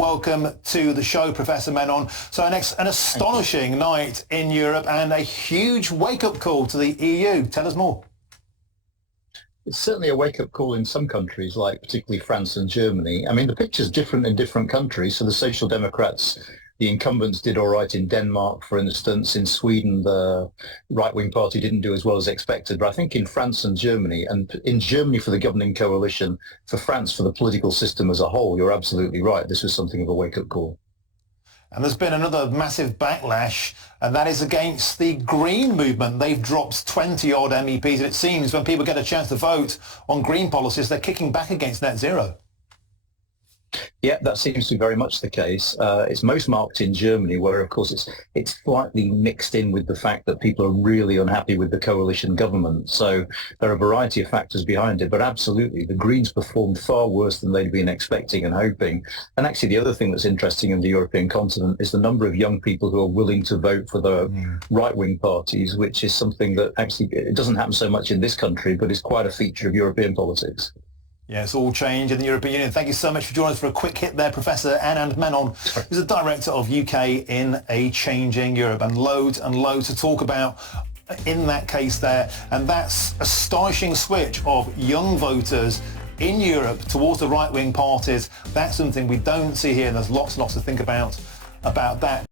welcome to the show, Professor Menon. So an astonishing night in Europe and a huge wake-up call to the EU. Tell us more. It's certainly a wake-up call in some countries, like particularly France and Germany. I mean, the picture's different in different countries. So the Social Democrats, the incumbents, did all right in Denmark, for instance. In Sweden, the right-wing party didn't do as well as expected. But I think in France and Germany, and in Germany for the governing coalition, for France for the political system as a whole, you're absolutely right. This was something of a wake-up call. And there's been another massive backlash, and that is against the Green movement. They've dropped 20-odd MEPs, and it seems when people get a chance to vote on Green policies, they're kicking back against net zero. Yeah, that seems to be very much the case. It's most marked in Germany, where, of course, it's slightly mixed in with the fact that people are really unhappy with the coalition government. So there are a variety of factors behind it. But absolutely, the Greens performed far worse than they'd been expecting and hoping. And actually, the other thing that's interesting in the European continent is the number of young people who are willing to vote for the right-wing parties, which is something that actually it doesn't happen so much in this country, but is quite a feature of European politics. Yeah, it's all change in the European Union. Thank you so much for joining us for a quick hit there, Professor Anand Menon, who's the Director of UK in a Changing Europe, and loads to talk about in that case there. And that's a astonishing switch of young voters in Europe towards the right-wing parties. That's something we don't see here, and there's lots to think about that.